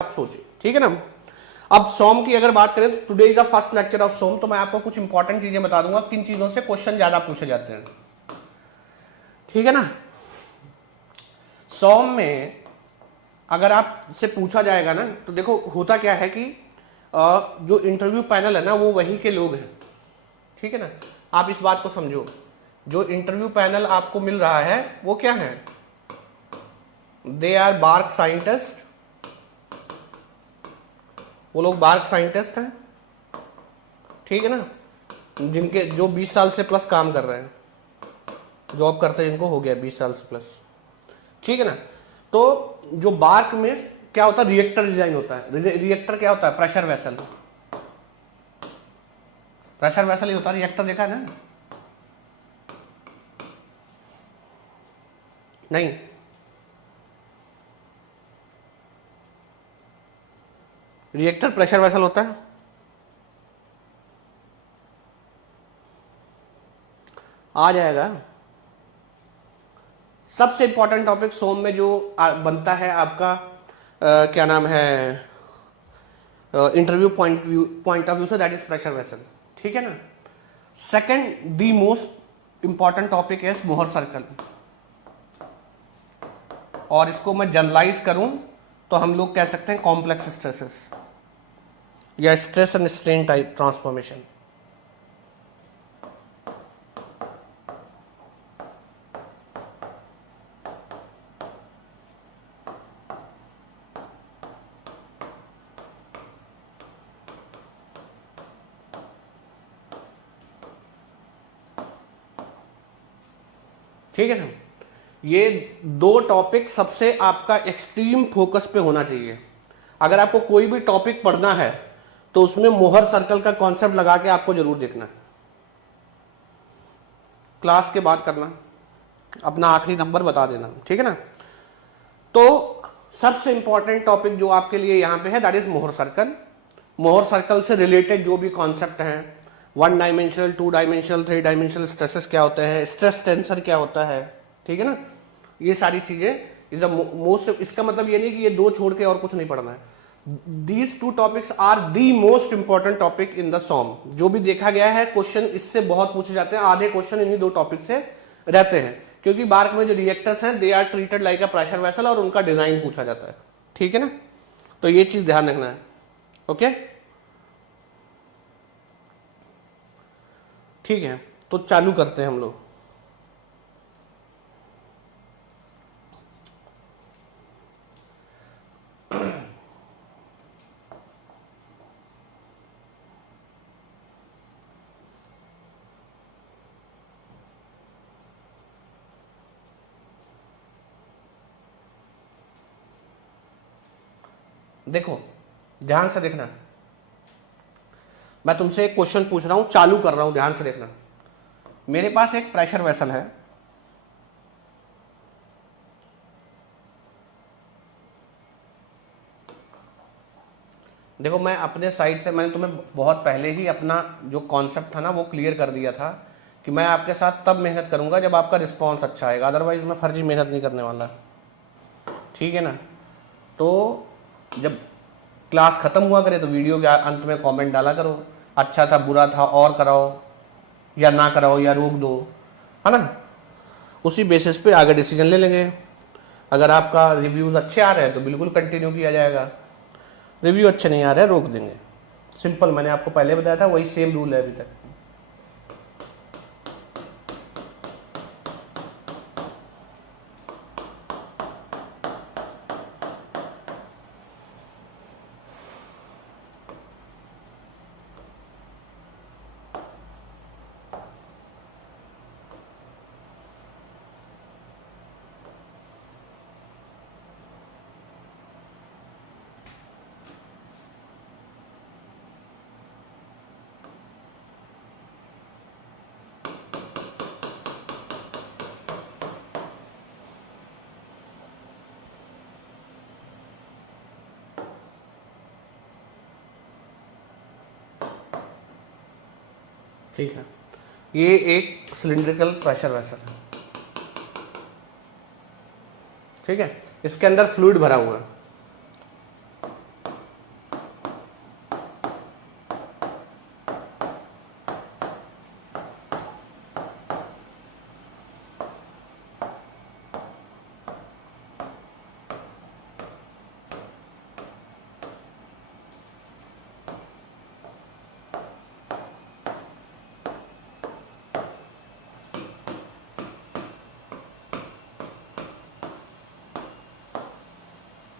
आप सोचिए, ठीक है ना। अब सोम की अगर बात करें तो today is the first lecture of SOM, तो मैं आपको कुछ इंपॉर्टेंट चीजें बता दूंगा किन चीजों से क्वेश्चन ज्यादा पूछे जाते हैं, ठीक है ना। सोम में अगर आपसे पूछा जाएगा ना तो देखो होता क्या है कि जो इंटरव्यू पैनल है ना वो वहीं के लोग हैं, ठीक है ना। आप इस बात को समझो, जो इंटरव्यू पैनल आपको मिल रहा है वो क्या है, दे आर बार्क साइंटिस्ट, वो लोग बार्क साइंटिस्ट हैं, ठीक है ना, जिनके जो 20 साल से प्लस काम कर रहे हैं, जॉब करते हैं, इनको हो गया 20 साल से प्लस, ठीक है ना। तो जो बार्क में क्या होता है, रिएक्टर डिजाइन होता है। रिएक्टर क्या होता है, प्रेशर वेसल, प्रेशर वेसल ही होता है रिएक्टर, देखा है ना, नहीं रिएक्टर प्रेशर वेसल होता है। आ जाएगा। सबसे इंपॉर्टेंट टॉपिक सोम में जो बनता है आपका क्या नाम है, इंटरव्यू पॉइंट ऑफ व्यू से, दैट इज प्रेशर वेसल, ठीक है ना। Second the most important topic है मोहर सर्कल, और इसको मैं जनरलाइज करूं तो हम लोग कह सकते हैं कॉम्प्लेक्स स्ट्रेसेस या stress and strain type transformation. ठीक है ना। ये दो टॉपिक सबसे आपका एक्सट्रीम फोकस पे होना चाहिए। अगर आपको कोई भी टॉपिक पढ़ना है तो उसमें मोहर सर्कल का कॉन्सेप्ट लगा के आपको जरूर देखना। क्लास के बाद करना, अपना आखिरी नंबर बता देना, ठीक है ना। तो सबसे इंपॉर्टेंट टॉपिक जो आपके लिए यहां पे है that is Mohr circle. Mohr circle से रिलेटेड जो भी कॉन्सेप्ट हैं, 1 डायमेंशनल, 2 डायमेंशनल, 3 डायमेंशनल स्ट्रेसेस क्या होते हैं, स्ट्रेस टेंसर क्या होता है, ठीक है ना, ये सारी चीजें इज द मोस्ट। इसका मतलब ये नहीं कि ये दो छोड़ के और कुछ नहीं पढ़ना है। These two topics are the most important topic in the SOM. जो भी देखा गया है क्वेश्चन इससे बहुत पूछे जाते हैं, आधे क्वेश्चन इन्हीं दो टॉपिक से रहते हैं, क्योंकि बार्क में जो रिएक्टर्स हैं they are treated like a pressure vessel और उनका डिजाइन पूछा जाता है, ठीक है ना। तो ये चीज ध्यान रखना है, ओके, ठीक है। तो चालू करते हैं हम लोग। देखो ध्यान से देखना, मैं तुमसे एक क्वेश्चन पूछ रहा हूं, चालू कर रहा हूं, ध्यान से देखना। मेरे पास एक प्रेशर वेसल है, देखो मैं अपने साइड से, मैंने तुम्हें बहुत पहले ही अपना जो कॉन्सेप्ट था ना वो क्लियर कर दिया था कि मैं आपके साथ तब मेहनत करूंगा जब आपका रिस्पॉन्स अच्छा आएगा, अदरवाइज मैं फर्जी मेहनत नहीं करने वाला, ठीक है ना। तो जब क्लास खत्म हुआ करे तो वीडियो के अंत में कमेंट डाला करो, अच्छा था, बुरा था, और कराओ या ना कराओ या रोक दो, है ना। उसी बेसिस पे आगे डिसीजन ले लेंगे। अगर आपका रिव्यूज अच्छे आ रहे हैं तो बिल्कुल कंटिन्यू किया जाएगा, रिव्यू अच्छे नहीं आ रहे हैं रोक देंगे। सिंपल, मैंने आपको पहले बताया था, वही सेम रूल है अभी तक। ठीक है, ये एक सिलिंड्रिकल प्रेशर वेसल है, ठीक है, इसके अंदर फ्लूइड भरा हुआ है,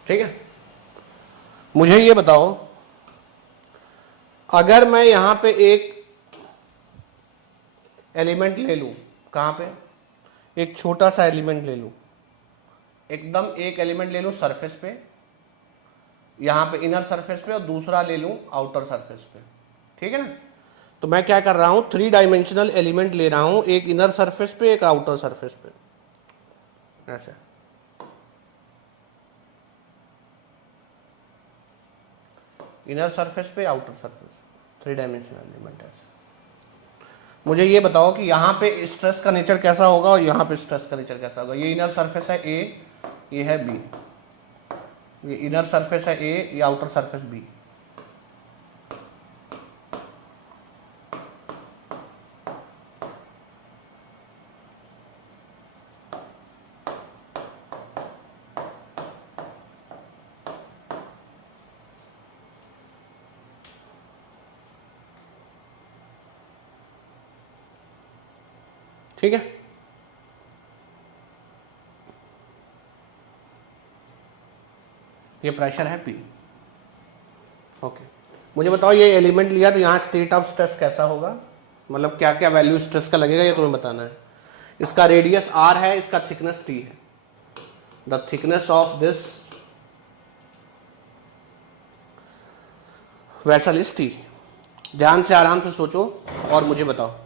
ठीक है, मुझे ये बताओ, अगर मैं यहां पे एक एलिमेंट ले लूं, कहां पे, एक छोटा सा एलिमेंट ले लूं, एकदम एक एलिमेंट ले लूं सरफेस पे, यहां पे इनर सरफेस पे, और दूसरा ले लूं आउटर सरफेस पे, ठीक है ना। तो मैं क्या कर रहा हूं, 3 डायमेंशनल एलिमेंट ले रहा हूं, एक इनर सरफेस पे, एक आउटर सरफेस पे, ऐसे। इनर सरफेस पे, आउटर सरफेस, 3 डायमेंशनल एलिमेंट ऐसे। मुझे ये बताओ कि यहाँ पे स्ट्रेस का नेचर कैसा होगा और यहाँ पे स्ट्रेस का नेचर कैसा होगा। ये इनर सरफेस है ए, ये है बी, ये इनर सरफेस है ए, ये आउटर सरफेस बी। ठीक है, ये प्रेशर है पी। ओके, मुझे बताओ ये एलिमेंट लिया तो यहाँ स्टेट ऑफ स्ट्रेस कैसा होगा, मतलब क्या क्या वैल्यू स्ट्रेस का लगेगा, ये तुम्हें बताना है। इसका रेडियस आर है, इसका थिकनेस टी है। The thickness of this vessel is T. ध्यान से आराम से सोचो और मुझे बताओ।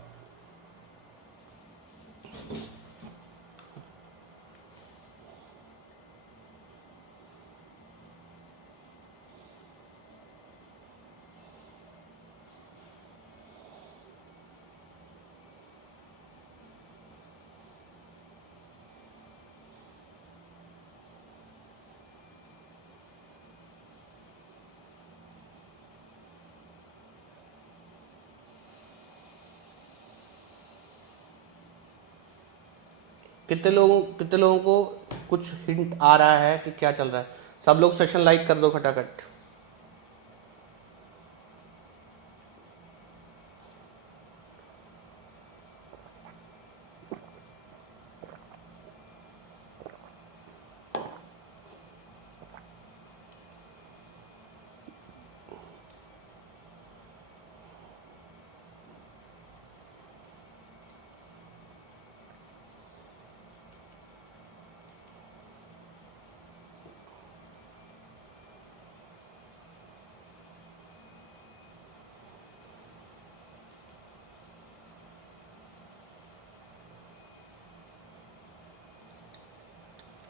कितने लोगों को कुछ हिंट आ रहा है कि क्या चल रहा है? सब लोग सेशन लाइक कर दो खटाखट।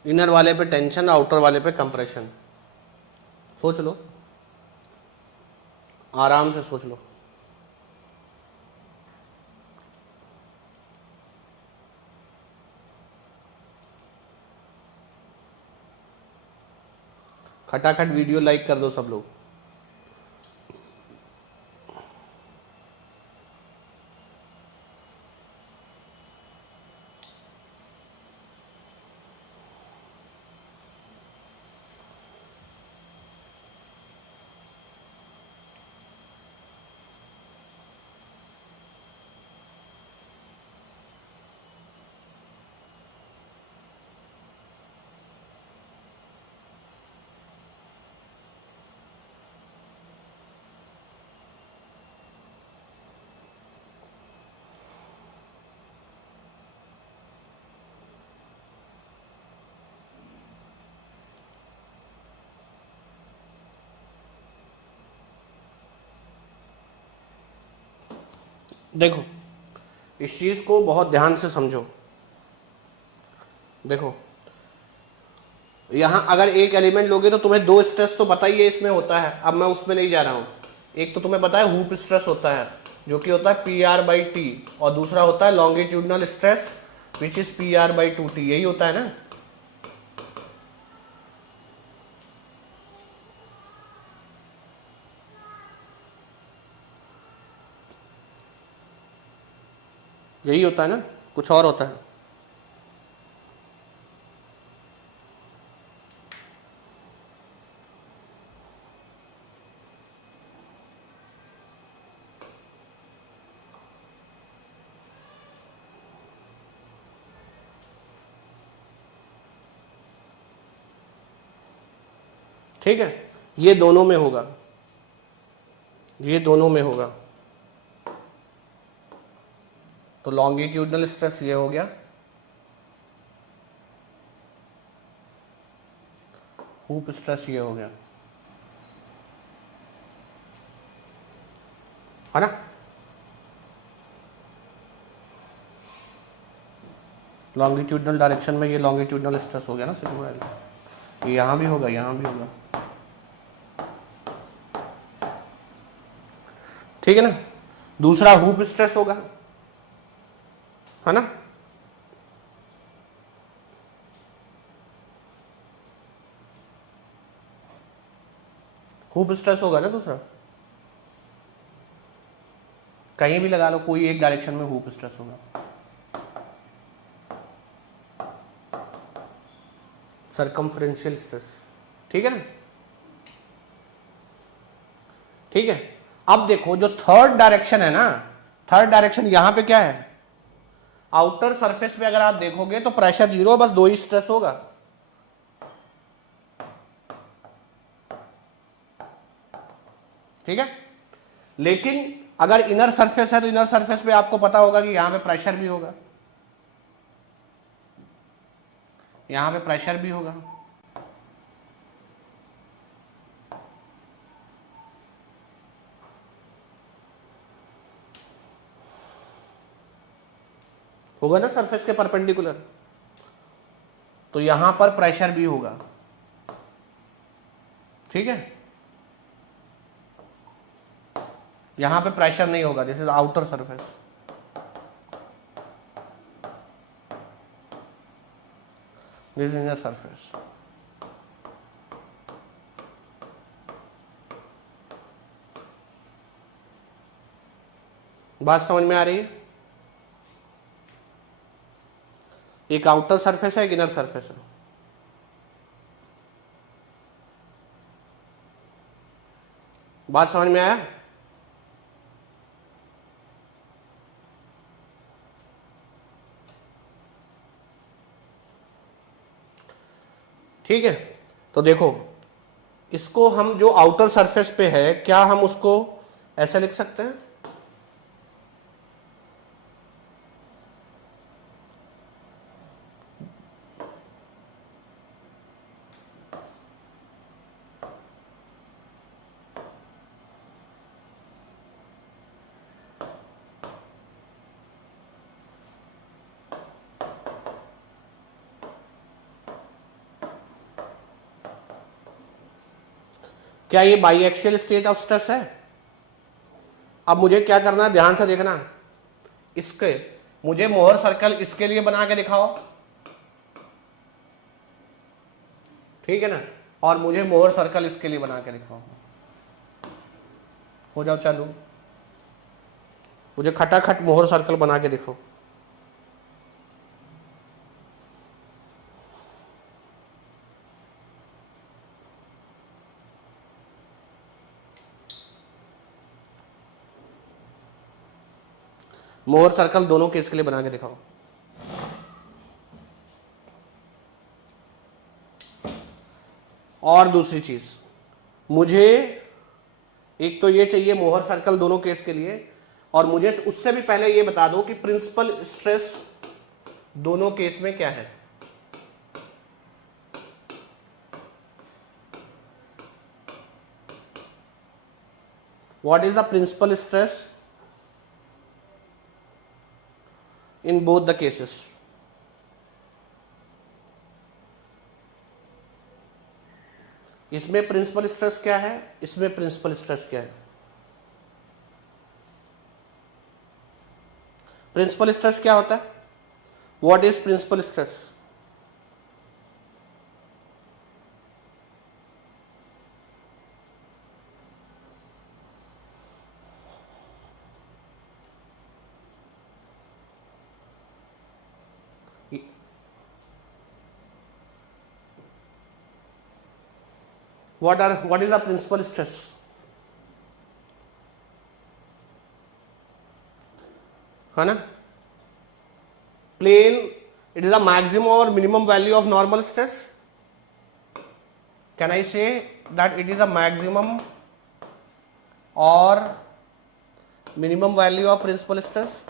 इनर वाले पे टेंशन, आउटर वाले पे कंप्रेशन। सोच लो, आराम से सोच लो। खटाखट वीडियो लाइक कर दो सब लोग। देखो, इस चीज को बहुत ध्यान से समझो। देखो, यहां अगर एक एलिमेंट लोगे तो तुम्हें 2 स्ट्रेस तो पता ही है इसमें होता है। अब मैं उसमें नहीं जा रहा हूं। एक तो तुम्हें पता है हुप स्ट्रेस होता है, जो कि होता है PR/T, और दूसरा होता है longitudinal stress which is PR/2T। यही होता है ना। यही होता है ना, कुछ और होता है? ठीक है, ये दोनों में होगा, ये दोनों में होगा। तो लॉन्गिट्यूडनल स्ट्रेस ये हो गया, हुप स्ट्रेस ये हो गया, है ना। लॉन्गिट्यूडनल डायरेक्शन में ये लॉन्गिट्यूडनल स्ट्रेस हो गया ना सिग्मोइडल, ये यहां भी होगा, यहां भी होगा, ठीक है ना। दूसरा हुप स्ट्रेस होगा, है ना। हुप स्ट्रेस होगा ना दूसरा, कहीं भी लगा लो, कोई एक डायरेक्शन में हुप स्ट्रेस होगा। सर्कमफ्रेंशियल स्ट्रेस, ठीक है ना, ठीक है। अब देखो जो थर्ड डायरेक्शन है ना, थर्ड डायरेक्शन यहां पे क्या है, आउटर सरफेस पे अगर आप देखोगे तो प्रेशर जीरो, बस दो ही स्ट्रेस होगा, ठीक है। लेकिन अगर इनर सरफेस है तो इनर सरफेस पे आपको पता होगा कि यहां पे प्रेशर भी होगा, यहां पे प्रेशर भी होगा, होगा ना सरफेस के परपेंडिकुलर, तो यहां पर प्रेशर भी होगा, ठीक है। यहां पे प्रेशर नहीं होगा, this is outer surface, this is inner surface. बात समझ में आ रही है। एक आउटर सरफेस है, एक इनर सरफेस है, बात समझ में आया। ठीक है, तो देखो इसको हम जो आउटर सरफेस पे है, क्या हम उसको ऐसे लिख सकते हैं, क्या ये बाईएक्सियल स्टेट ऑफ स्ट्रेस है। अब मुझे क्या करना है, ध्यान से देखना, इसके मुझे मोहर सर्कल इसके लिए बना के दिखाओ, ठीक है ना, और मुझे मोहर सर्कल इसके लिए बना के दिखाओ, हो जाओ चालू। मुझे खटाखट मोहर सर्कल बना के दिखाओ। मोहर सर्कल दोनों केस के लिए बना के दिखाओ। और दूसरी चीज, मुझे एक तो ये चाहिए मोहर सर्कल दोनों केस के लिए, और मुझे उससे भी पहले ये बता दो कि प्रिंसिपल स्ट्रेस दोनों केस में क्या है। What is the principal stress in both the cases। इसमें प्रिंसिपल स्ट्रेस क्या है, इसमें प्रिंसिपल स्ट्रेस क्या है। प्रिंसिपल स्ट्रेस क्या होता है, what is principal stress. what is the principal stress, है ना। Plane, it is a maximum or minimum value of normal stress, can I say that it is a maximum or minimum value of principal stress?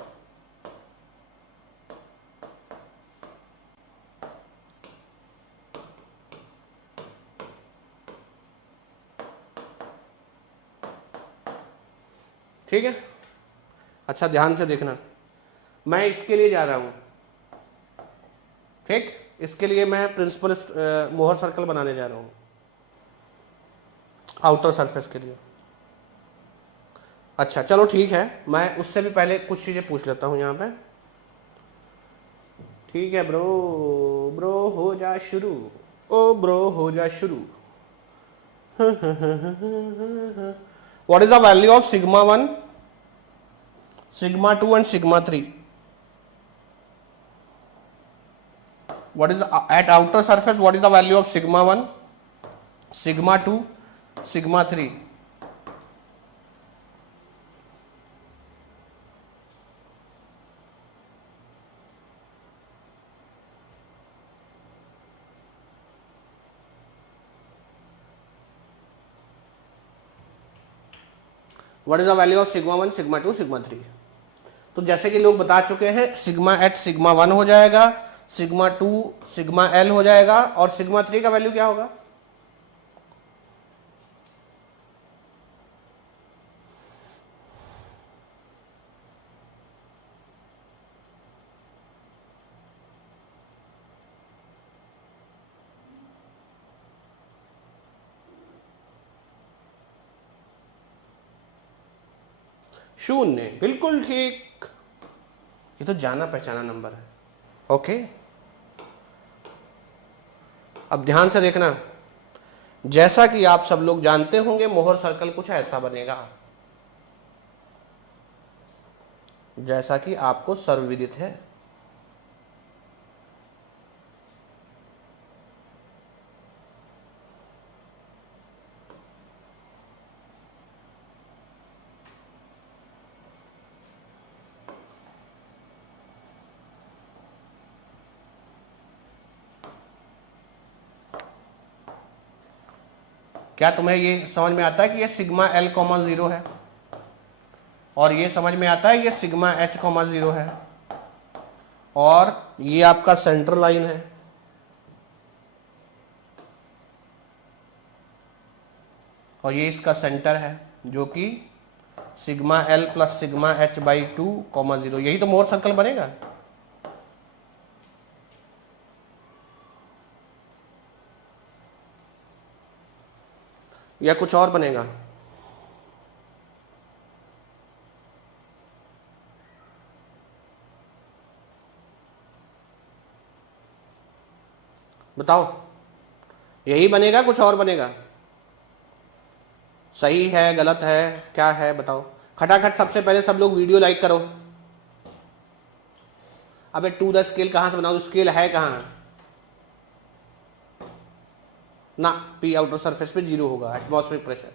ठीक है, अच्छा ध्यान से देखना, मैं इसके लिए जा रहा हूं, ठीक, इसके लिए मैं प्रिंसिपल मोहर सर्कल बनाने जा रहा हूं आउटर सरफेस के लिए। अच्छा चलो ठीक है, मैं उससे भी पहले कुछ चीजें पूछ लेता हूं यहां पे। ठीक है ब्रो, ब्रो हो जा शुरू, ओ ब्रो हो जा शुरू। What is the value of sigma 1, sigma 2 and sigma 3? What is at outer surface, what is the value of sigma 1, sigma 2, sigma 3? What is the value of sigma 1, sigma 2, sigma 3? तो जैसे कि लोग बता चुके हैं, सिग्मा एच सिग्मा 1 हो जाएगा, sigma 2 sigma L हो जाएगा, और सिग्मा 3 का वैल्यू क्या होगा? शून्य, बिल्कुल ठीक, ये तो जाना पहचाना नंबर है। ओके, अब ध्यान से देखना, जैसा कि आप सब लोग जानते होंगे मोहर सर्कल कुछ ऐसा बनेगा, जैसा कि आपको सर्वविदित है। क्या तुम्हें ये समझ में आता है कि ये सिग्मा एल कॉमा 0 है, और ये समझ में आता है ये सिग्मा एच कॉमा 0 है, और ये आपका सेंटर लाइन है, और ये इसका सेंटर है जो कि sigma L plus sigma H by 2 comma 0, यही तो मोहर सर्कल बनेगा। या कुछ और बनेगा? बताओ, यही बनेगा, कुछ और बनेगा? सही है, गलत है, क्या है बताओ? खटाखट सबसे पहले सब लोग वीडियो लाइक करो। अबे टू द स्केल कहां से बनाओ? स्केल है कहां ना? पी आउटर सरफेस पे 0 होगा, एटमॉस्फेरिक प्रेशर।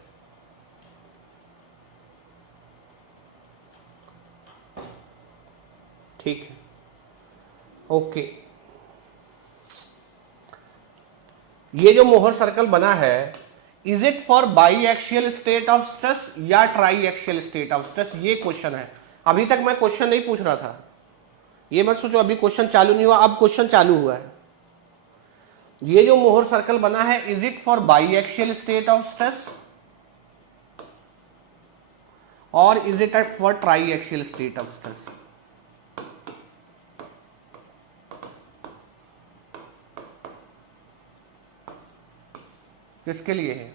ठीक है, ओके। ये जो मोहर सर्कल बना है, is it for biaxial state of stress या triaxial state of stress? ये क्वेश्चन है। अभी तक मैं क्वेश्चन नहीं पूछ रहा था, ये मत सोचो अभी क्वेश्चन चालू नहीं हुआ, अब क्वेश्चन चालू हुआ है। ये जो मोहर सर्कल बना है, is it for biaxial state of stress or is it for triaxial state of stress? किसके लिए है?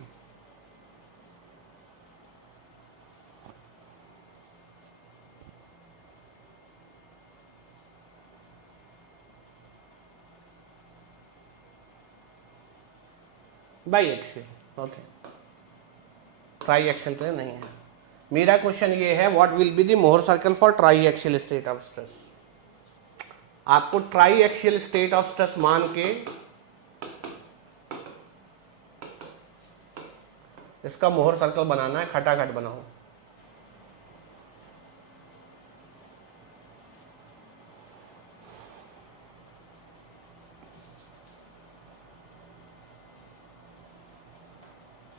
Biaxial, okay. Triaxial के लिए नहीं है। मेरा क्वेश्चन ये है, what will be the Mohr circle for triaxial state of stress? आपको triaxial state of stress मान के इसका मोहर सर्कल बनाना है। खटाखट बनाओ।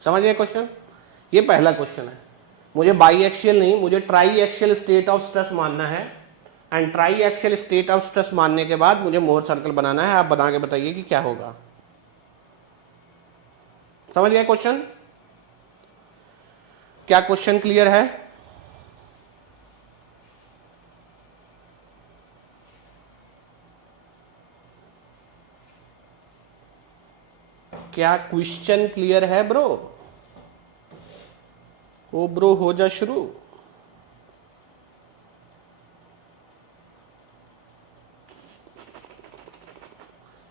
समझिए क्वेश्चन, ये पहला क्वेश्चन है। मुझे बाई एक्सियल नहीं, मुझे try axial state of stress मानना है, and try axial state of stress मानने के बाद मुझे मोहर सर्कल बनाना है। आप बना के बताइए कि क्या होगा। समझ गए क्वेश्चन? क्या क्वेश्चन क्लियर है? क्या क्वेश्चन क्लियर है ब्रो? ओ ब्रो हो जा शुरू।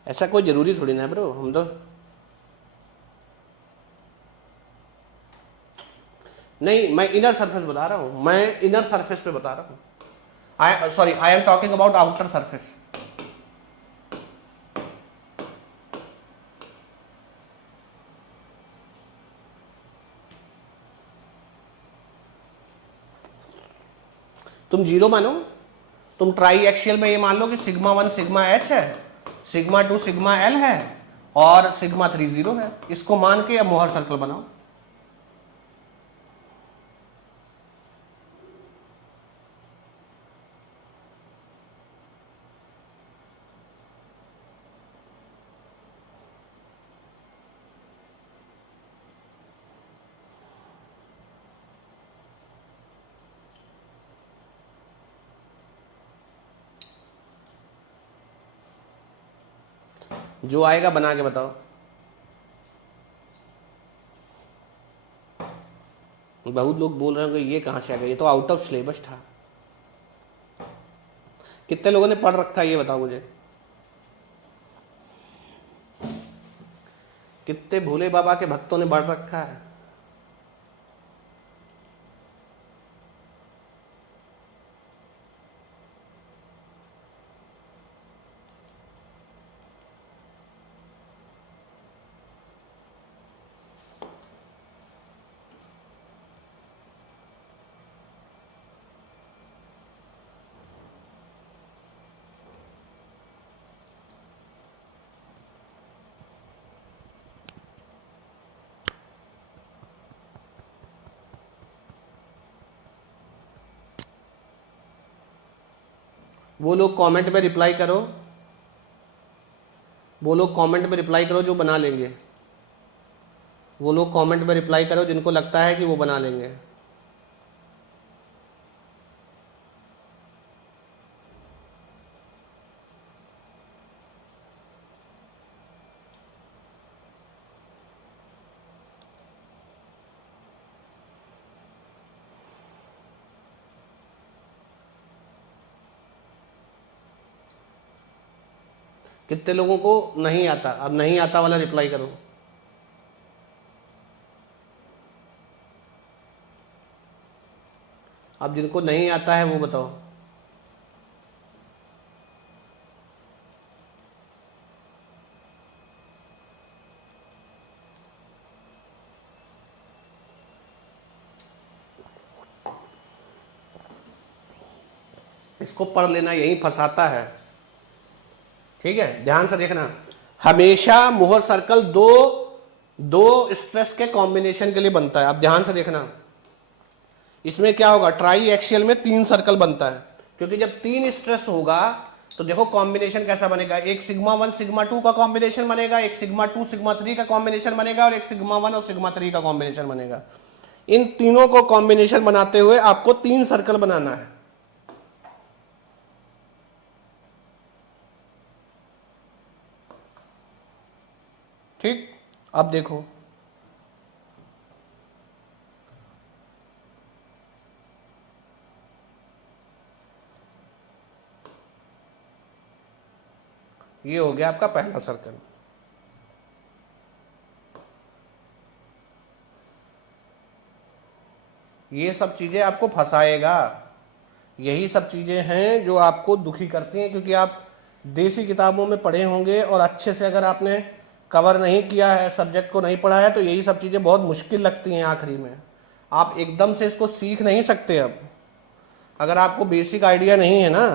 ऐसा कोई जरूरी थोड़ी ना है ब्रो, हम तो नहीं, मैं इनर सरफेस बता रहा हूं, मैं इनर सरफेस पे बता रहा हूं। I am talking about outer surface. तुम जीरो मानो, तुम ट्राई एक्सियल में ये मान लो कि सिग्मा 1 सिग्मा एच है, सिग्मा 2 सिग्मा एल है और सिग्मा 3 जीरो है। इसको मान के अब मोहर सर्कल बनाओ। जो आएगा बना के बताओ। बहुत लोग बोल रहे होंगे ये कहां से आ गया, ये तो आउट ऑफ सिलेबस था। कितने लोगों ने पढ़ रखा है ये बताओ मुझे। कितने भोले बाबा के भक्तों ने पढ़ रखा है? वो लोग कमेंट में रिप्लाई करो, वो लोग कमेंट में रिप्लाई करो जो बना लेंगे। वो लोग कमेंट में रिप्लाई करो जिनको लगता है कि वो बना लेंगे। कितने लोगों को नहीं आता? अब नहीं आता वाला रिप्लाई करो। अब जिनको नहीं आता है वो बताओ। इसको पढ़ लेना, यही फंसाता है। ठीक है, ध्यान से देखना। हमेशा मोहर सर्कल दो स्ट्रेस के कॉम्बिनेशन के लिए बनता है। अब ध्यान से देखना, इसमें क्या होगा, ट्राई एक्सियल में 3 सर्कल बनता है, क्योंकि जब 3 स्ट्रेस होगा तो देखो कॉम्बिनेशन कैसा बनेगा। एक सिग्मा 1 सिग्मा 2 का कॉम्बिनेशन बनेगा, एक सिग्मा 2 सिग्मा 3 का कॉम्बिनेशन बनेगा और एक सिग्मा 1 और सिग्मा 3 का कॉम्बिनेशन बनेगा। इन तीनों को कॉम्बिनेशन बनाते हुए आपको 3 सर्कल बनाना है। ठीक, अब देखो ये हो गया आपका पहला सर्कल। ये सब चीजें आपको फंसाएगा, यही सब चीजें हैं जो आपको दुखी करती हैं, क्योंकि आप देसी किताबों में पढ़े होंगे और अच्छे से अगर आपने कवर नहीं किया है, सब्जेक्ट को नहीं पढ़ा है, तो यही सब चीजें बहुत मुश्किल लगती हैं आखिरी में। आप एकदम से इसको सीख नहीं सकते। अब अगर आपको बेसिक आइडिया नहीं है ना,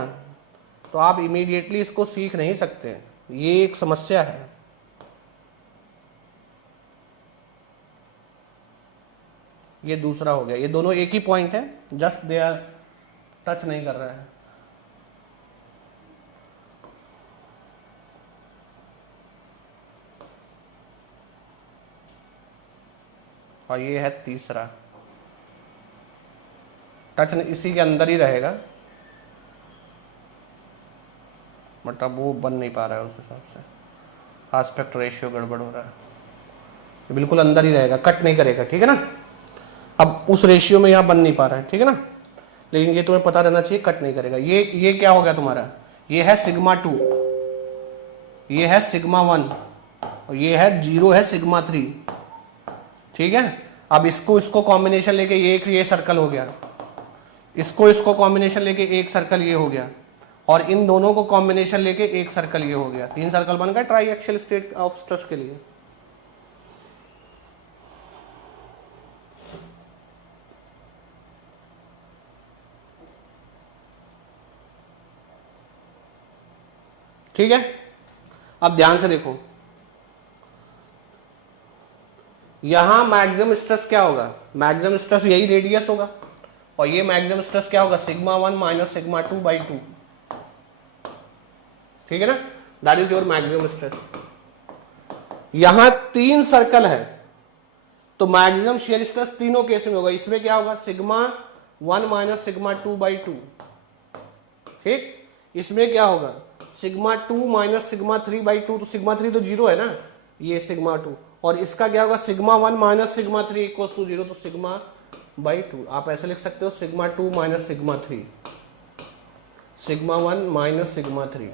तो आप इमीडिएटली इसको सीख नहीं सकते। ये एक समस्या है। ये दूसरा हो गया, ये दोनों एक ही पॉइंट है, जस्ट दे आर टच नहीं कर रहा है। और ये है तीसरा, टच इसी के अंदर ही रहेगा, बट अब वो बन नहीं पा रहा है उस हिसाब से, आस्पेक्ट रेशियो गड़बड़ हो रहा है। ये बिल्कुल अंदर ही रहेगा, कट नहीं करेगा, ठीक है ना। अब उस रेशियो में यहाँ बन नहीं पा रहा है, ठीक है ना, लेकिन ये तुम्हें पता रहना चाहिए कट नहीं करेगा। ये क्या हो गया तुम्हारा, ये है सिग्मा 2, ये है सिग्मा 1, और ये है 0 है सिग्मा 3, ठीक है। अब इसको कॉम्बिनेशन लेके ये सर्कल हो गया, इसको कॉम्बिनेशन लेके एक सर्कल ये हो गया, और इन दोनों को कॉम्बिनेशन लेके एक सर्कल ये हो गया, 3 सर्कल बन गए try axial state of stress के लिए। ठीक है, अब ध्यान से देखो, यहां मैक्सिमम स्ट्रेस क्या होगा, मैक्सिमम स्ट्रेस यही रेडियस होगा, और ये मैक्सिमम स्ट्रेस क्या होगा, सिग्मा 1 माइनस सिग्मा 2/2, ठीक है ना, that is your maximum stress. यहां 3 सर्कल है, तो मैक्सिमम शियर स्ट्रेस तीनों केस में होगा। इसमें क्या होगा, सिग्मा 1 माइनस सिग्मा 2/2, ठीक। इसमें क्या होगा, सिग्मा 2 माइनस सिग्मा 3/2, तो सिग्मा 3 तो 0 है ना, ये सिग्मा 2, और इसका क्या होगा, sigma 1 minus sigma 3 equals to 0, तो सिग्मा/2। आप ऐसे लिख सकते हो, sigma 2 minus sigma 3, sigma 1 minus sigma 3,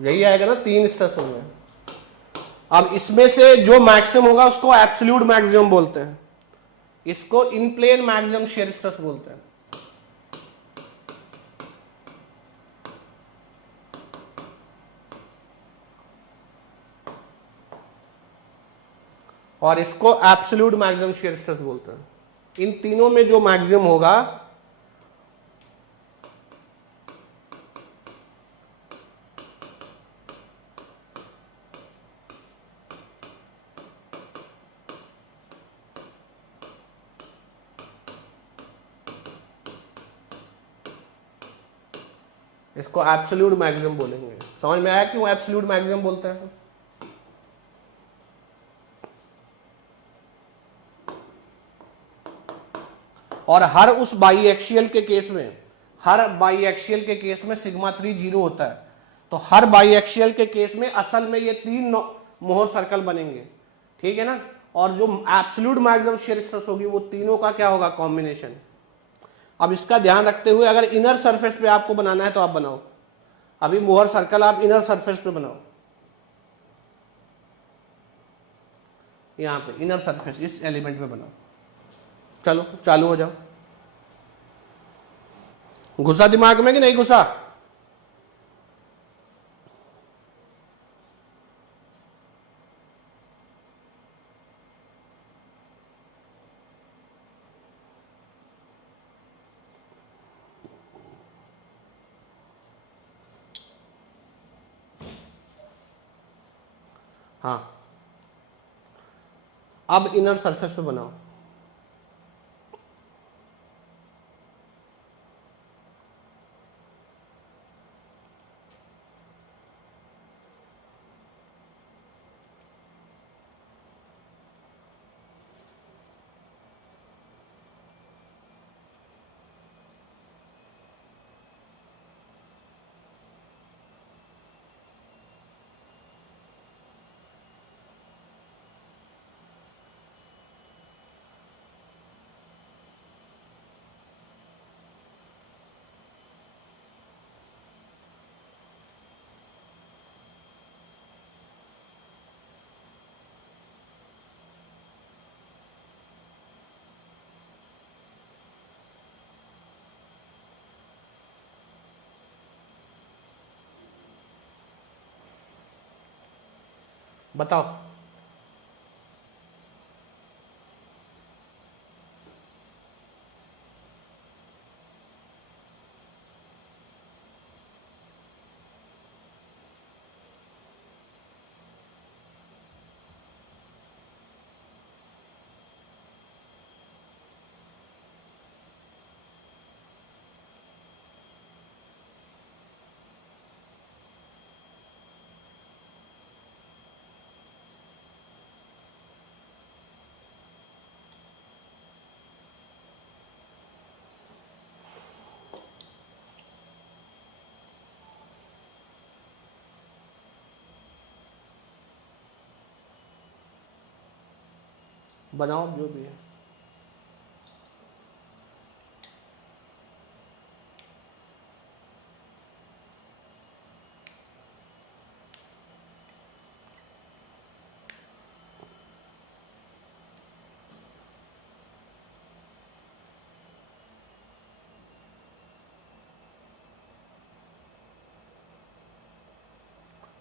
यही आएगा ना, 3 स्ट्रेस होंगे। अब इसमें से जो मैक्सिमम होगा उसको एब्सोल्यूट मैक्सिमम बोलते हैं, इसको इन प्लेन मैक्सिमम शियर स्ट्रेस बोलते हैं। और इसको एब्सोल्यूट मैक्सिमम शियर स्ट्रेस बोलते हैं। इन तीनों में जो मैक्सिमम होगा इसको एब्सोल्यूट मैक्सिमम बोलेंगे। समझ में आया क्यों एब्सोल्यूट मैक्सिमम बोलते हैं। और हर उस बाई एक्सियल के केस में, हर बाई एक्सियल के केस में सिग्मा 3 0 होता है, तो हर बाई एक्सियल के केस में असल में ये 3 मोहर सर्कल बनेंगे, ठीक है ना। और जो एब्सोल्यूट मैक्सिमम शियर स्ट्रेस होगी वो तीनों का क्या होगा, कॉम्बिनेशन। अब इसका ध्यान रखते हुए अगर इनर सरफेस पे आपको बनाना है तो आप बनाओ, अभी मोहर सर्कल आप इनर सरफेस पे बनाओ, यहां पे इनर सरफेस इस एलिमेंट पे बनाओ। चलो चालू हो जाओ। घुसा दिमाग में कि नहीं घुसा? हाँ, अब इनर सरफेस पे बनाओ। बताओ। बनाओ जो भी है।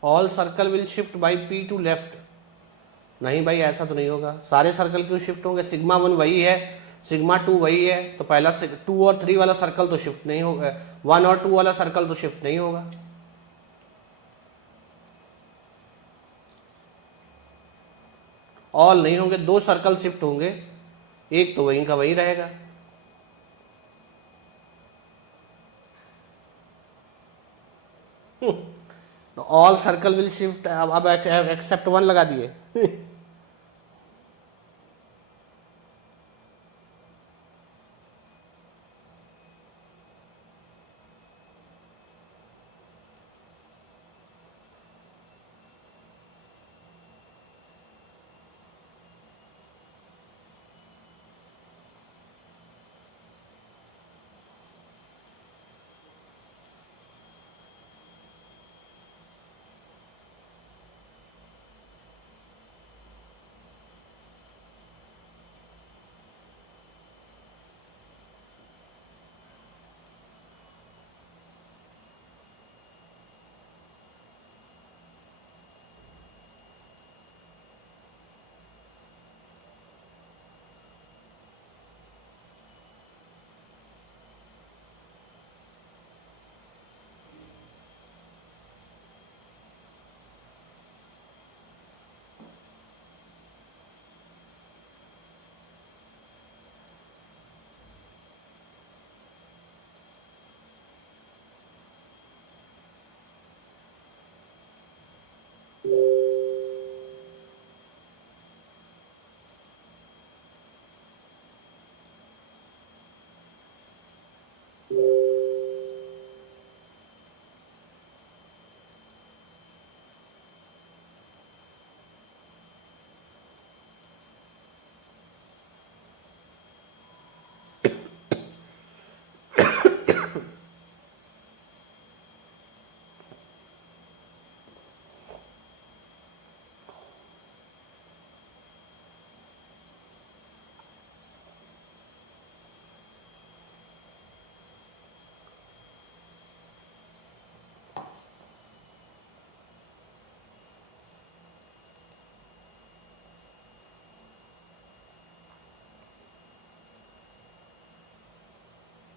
All circle will shift by P to left. नहीं भाई ऐसा तो नहीं होगा, सारे सर्कल क्यों शिफ्ट होंगे? सिग्मा 1 वही है, सिग्मा 2 वही है, तो पहला 2 और 3 वाला सर्कल तो शिफ्ट नहीं होगा, 1 और 2 वाला सर्कल तो शिफ्ट नहीं होगा। ऑल नहीं होंगे, 2 सर्कल शिफ्ट होंगे, एक तो वहीं का वहीं रहेगा। तो ऑल सर्कल विल शिफ्ट, अब एक्सेप्ट 1 लगा दिए।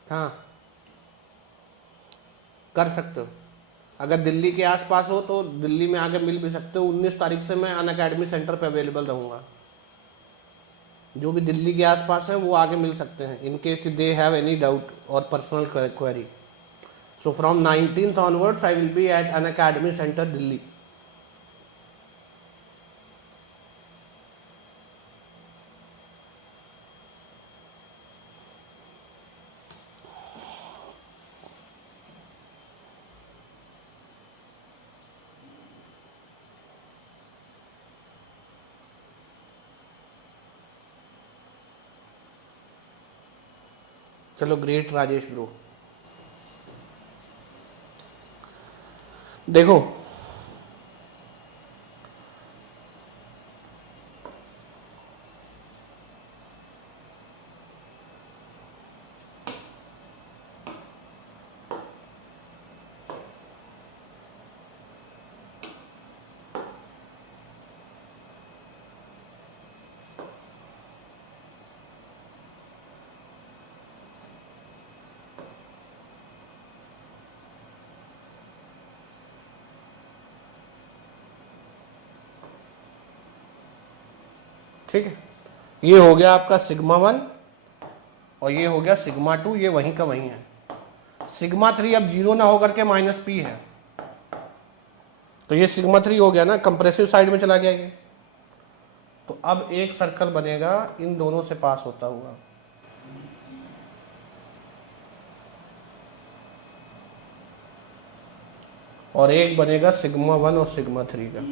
हाँ कर सकते हो, अगर दिल्ली के आसपास हो तो दिल्ली में आके मिल भी सकते हो। 19 तारीख से मैं अन अकेडमी सेंटर पे अवेलेबल रहूँगा, जो भी दिल्ली के आसपास है वो आगे मिल सकते हैं, in case they have any doubt or personal query. So from 19th onwards I will be at Unacademy centre Delhi. चलो ग्रेट राजेश ब्रो। देखो ठीक है, ये हो गया आपका सिग्मा 1 और ये हो गया सिग्मा 2, ये वहीं का वहीं है। सिग्मा 3 अब 0 ना होकर के -p है, तो ये सिग्मा 3 हो गया ना, कंप्रेसिव साइड में चला गया ये। तो अब एक सर्कल बनेगा इन दोनों से पास होता हुआ, और एक बनेगा सिग्मा 1 और सिग्मा 3 का।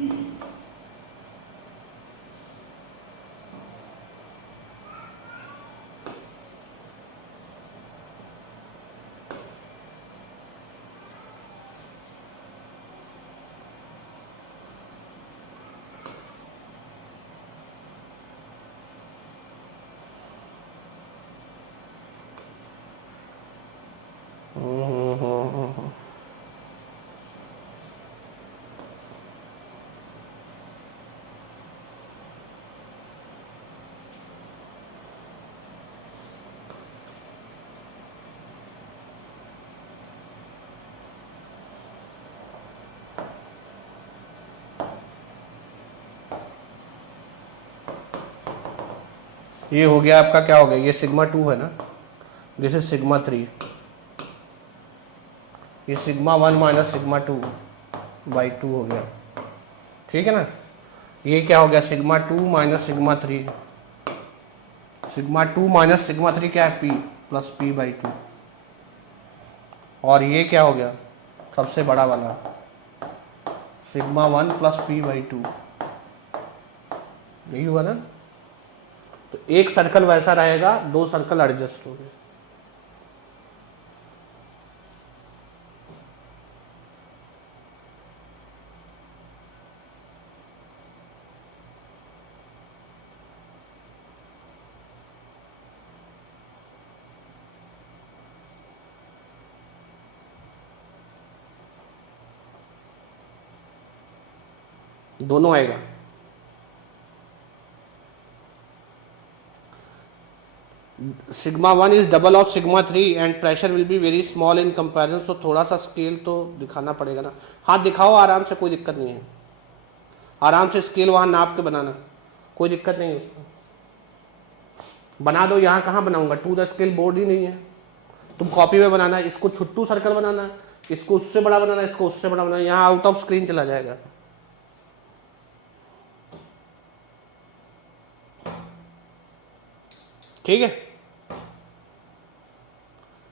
ये हो गया आपका, क्या हो गया, ये सिग्मा 2 है ना, दिस इज सिग्मा 3, ये सिग्मा 1 माइनस सिग्मा 2 बाई 2 हो गया, ठीक है ना। ये क्या हो गया, sigma 2 minus sigma 3, sigma 2 minus sigma 3 क्या है, p प्लस p बाई 2, और ये क्या हो गया सबसे बड़ा वाला, सिग्मा 1 प्लस p बाई 2, यही हुआ ना। तो एक सर्कल वैसा रहेगा, दो सर्कल एडजस्ट हो गए। दोनों आएगा। Sigma 1 is double of sigma 3 and pressure will be very small in comparison, so थोड़ा सा स्केल तो दिखाना पड़ेगा ना। हाँ दिखाओ आराम से, कोई दिक्कत नहीं है, आराम से स्केल वहां नाप के बनाना, कोई दिक्कत नहीं है उसको, बना दो। यहाँ कहाँ बनाऊंगा, टू द स्केल बोर्ड ही नहीं है, तुम कॉपी में बनाना है, इसको छुट्टू सर्कल बनाना है, इसको उससे बड़ा बनाना है, इसको उससे बड़ा बनाना है, यहाँ आउट ऑफ स्क्रीन चला जाएगा। ठीक है,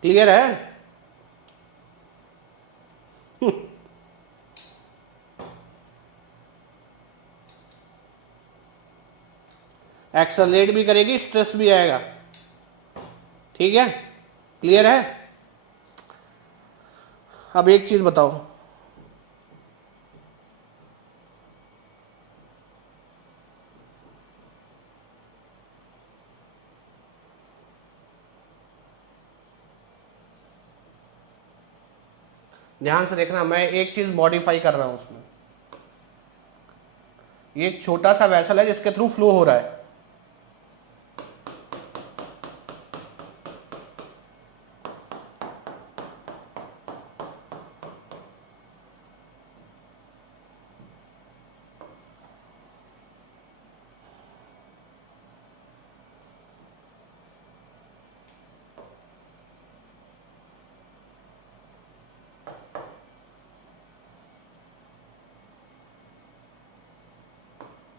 क्लियर है। एक्सेलरेट भी करेगी, स्ट्रेस भी आएगा, ठीक है, क्लियर है। अब एक चीज बताओ, ध्यान से देखना, मैं एक चीज मॉडिफाई कर रहा हूं उसमें। ये एक छोटा सा वेसल है जिसके थ्रू फ्लो हो रहा है,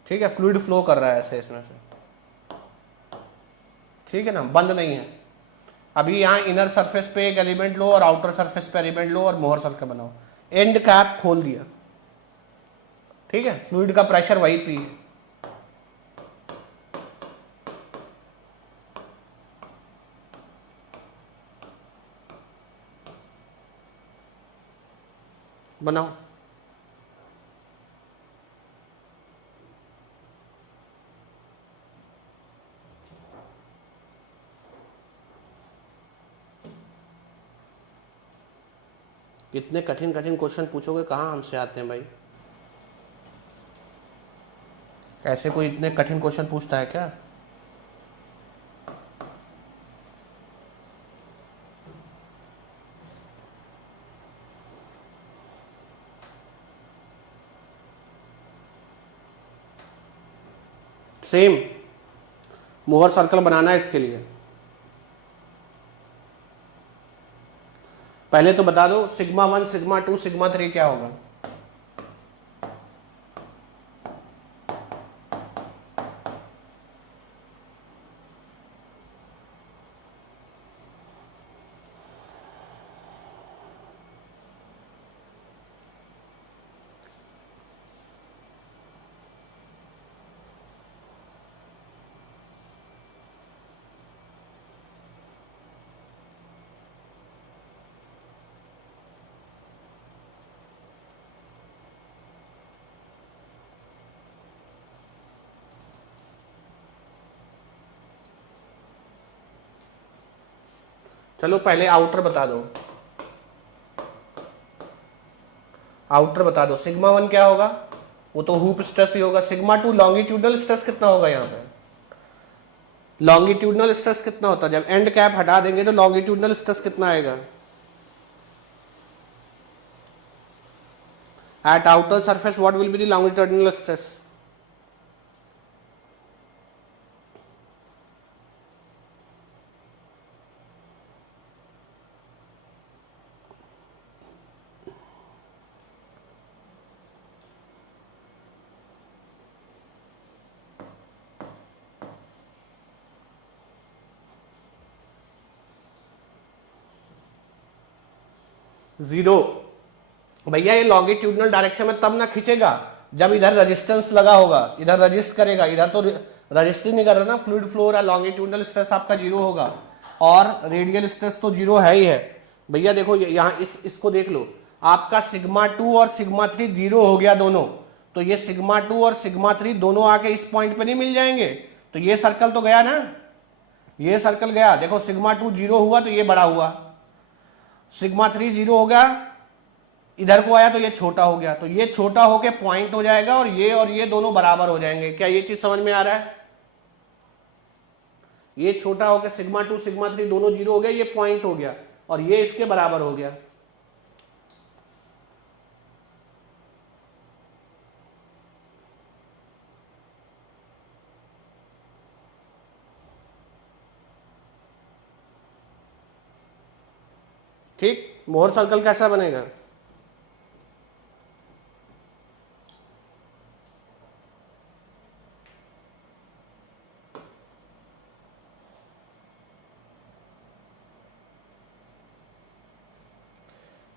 ठीक है, फ्लूइड फ्लो कर रहा है ऐसे इसमें से, ठीक है ना, बंद नहीं है। अभी यहाँ इनर सरफेस पे एक एलिमेंट लो और आउटर सरफेस पे एलिमेंट लो और मोहर सर्कल बनाओ, एंड कैप खोल दिया, ठीक है, फ्लूइड का प्रेशर वही पी है, बनाओ। इतने कठिन कठिन क्वेश्चन पूछोगे, कहाँ हमसे आते हैं भाई, ऐसे कोई इतने कठिन क्वेश्चन पूछता है क्या। सेम मोहर सर्कल बनाना है, इसके लिए पहले तो बता दो सिग्मा 1 सिग्मा 2 सिग्मा 3 क्या होगा। चलो पहले आउटर बता दो, आउटर बता दो, सिग्मा 1 क्या होगा, वो तो हुप स्ट्रेस ही होगा। सिग्मा 2 लॉन्गिट्यूडनल स्ट्रेस कितना होगा, यहाँ पे लॉन्गिट्यूडनल स्ट्रेस कितना होता है, जब एंड कैप हटा देंगे तो लॉन्गिट्यूडनल स्ट्रेस कितना आएगा, eight outer surface what will be the longitudinal stress, zero. भैया ये लॉन्गिट्यूडनल डायरेक्शन में तब ना खींचेगा जब इधर रेजिस्टेंस लगा होगा, इधर रजिस्ट करेगा, इधर तो रजिस्ट नहीं कर रहा ना, फ्लूइड फ्लो हो रहा है, लॉन्गिट्यूडनल स्ट्रेस आपका जीरो होगा और रेडियल स्ट्रेस तो जीरो है ही है। भैया देखो यहाँ इसको देख लो, आपका सिग्मा 2 और सिग्मा 3 जीरो हो गया दोनों, तो ये सिग्मा 2 और सिग्मा 3 दोनों आके इस पॉइंट पे नहीं मिल जाएंगे, तो ये सर्कल तो गया ना, ये सर्कल गया। देखो सिग्मा 2 जीरो हुआ तो ये बड़ा हुआ, सिग्मा 3 जीरो हो गया, इधर को आया तो ये छोटा हो गया, तो ये छोटा होके पॉइंट हो जाएगा और ये दोनों बराबर हो जाएंगे। क्या ये चीज समझ में आ रहा है? ये छोटा होके सिग्मा 2 सिग्मा 3 दोनों जीरो हो गया, ये पॉइंट हो गया और ये इसके बराबर हो गया। ठीक, मोहर सर्कल कैसा बनेगा?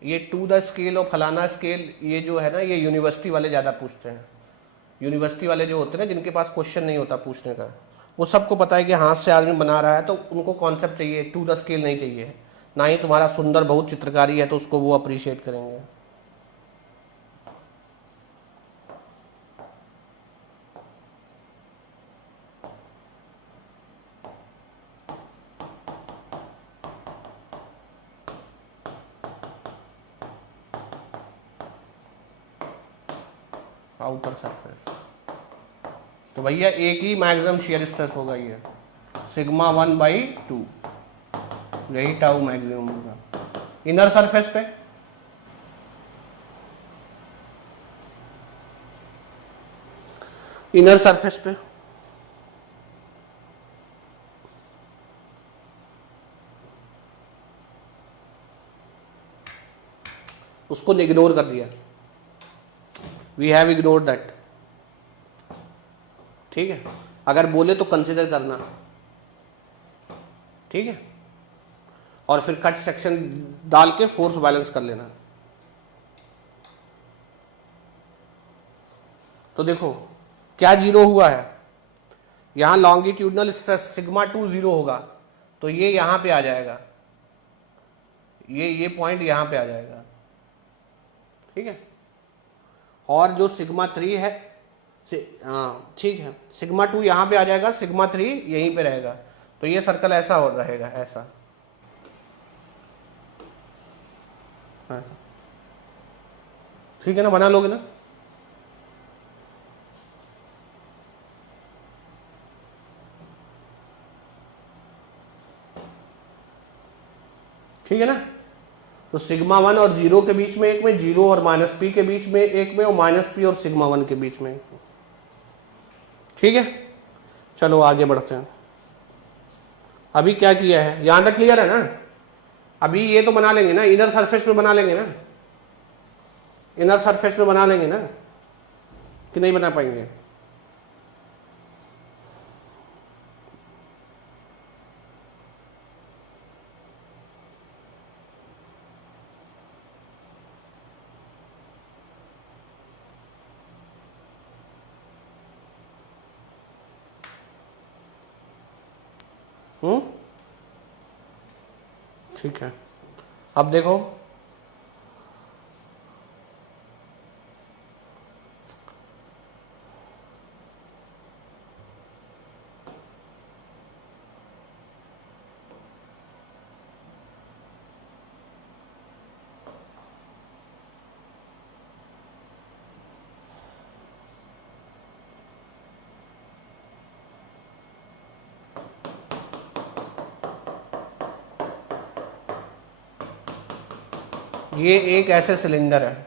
ये टू द स्केल और फलाना स्केल, ये जो है ना, ये यूनिवर्सिटी वाले ज़्यादा पूछते हैं। यूनिवर्सिटी वाले जो होते हैं ना, जिनके पास क्वेश्चन नहीं होता पूछने का, वो सबको पता है कि हाथ से आदमी बना रहा है, तो उनको कॉन्सेप्ट चाहिए, टू द स्केल नहीं चाहिए। ना ही तुम्हारा सुंदर बहुत चित्रकारी है तो उसको वो अप्रिशिएट करेंगे। आउटर सरफेस, तो भैया एक ही मैक्सिमम शियर स्ट्रेस होगा, ये सिग्मा 1/2, यही टाउ मैक्सिमम होगा। इनर सरफेस पे इनर सरफेस पे उसको इग्नोर कर दिया, वी हैव इग्नोर्ड दैट। ठीक है, अगर बोले तो कंसिडर करना, ठीक है, और फिर कट सेक्शन डाल के फोर्स बैलेंस कर लेना। तो देखो क्या जीरो हुआ है, यहां लॉन्गिट्यूडनल स्ट्रेस सिग्मा 2 जीरो होगा, तो ये यहां पे आ जाएगा, ये पॉइंट यहां पे आ जाएगा, ठीक है। और जो सिग्मा 3 है, ठीक है, सिग्मा 2 यहां पे आ जाएगा, सिग्मा 3 यहीं पे रहेगा, तो ये सर्कल ऐसा हो रहेगा, ऐसा। ठीक है ना, बना लोगे ना? ठीक है ना, तो सिग्मा 1 और 0 के बीच में एक में, 0 और माइनस पी के बीच में एक में, और माइनस पी और सिग्मा 1 के बीच में। ठीक है, चलो आगे बढ़ते हैं। अभी क्या किया है, यहां तक क्लियर है ना? अभी ये तो बना लेंगे ना, इनर सरफेस पे बना लेंगे ना, इनर सरफेस पे बना लेंगे ना, कि नहीं बना पाएंगे? ठीक है, अब देखो ये एक ऐसे सिलेंडर है,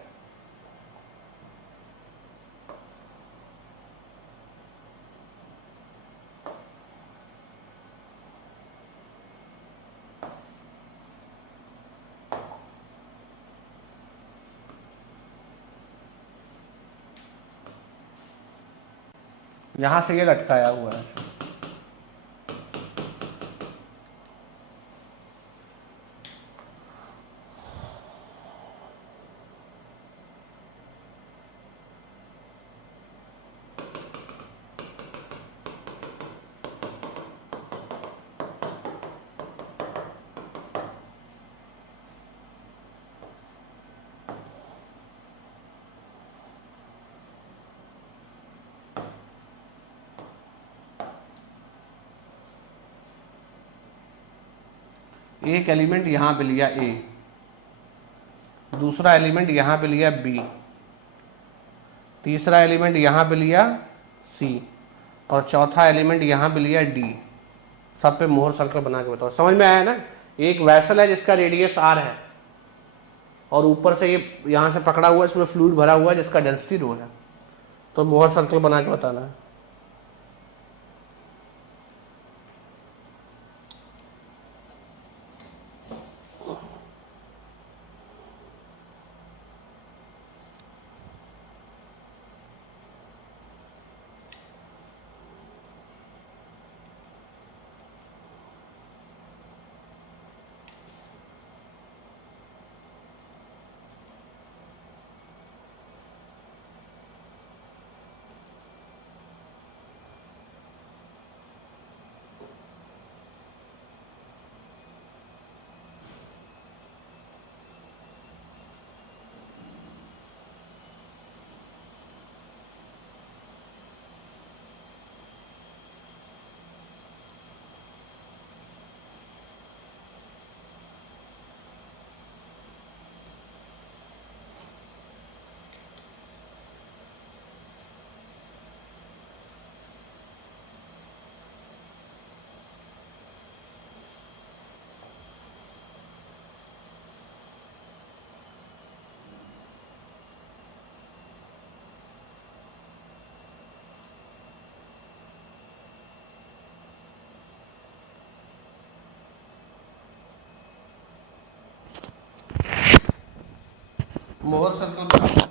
यहां से ये लटकाया हुआ है, एक एलिमेंट यहां पे लिया ए, दूसरा एलिमेंट यहां पे लिया बी, तीसरा एलिमेंट यहां पे लिया सी, और चौथा एलिमेंट यहां पे लिया डी। सब पे मोहर सर्कल बना के बताओ। समझ में आया ना? एक वैसल है जिसका रेडियस आर है और ऊपर से ये यहां से पकड़ा हुआ है, इसमें फ्लूइड भरा हुआ है जिसका डेंसिटी रो है, तो मोहर सर्कल बना के बताना है। मोहर सर्कल बनाओ।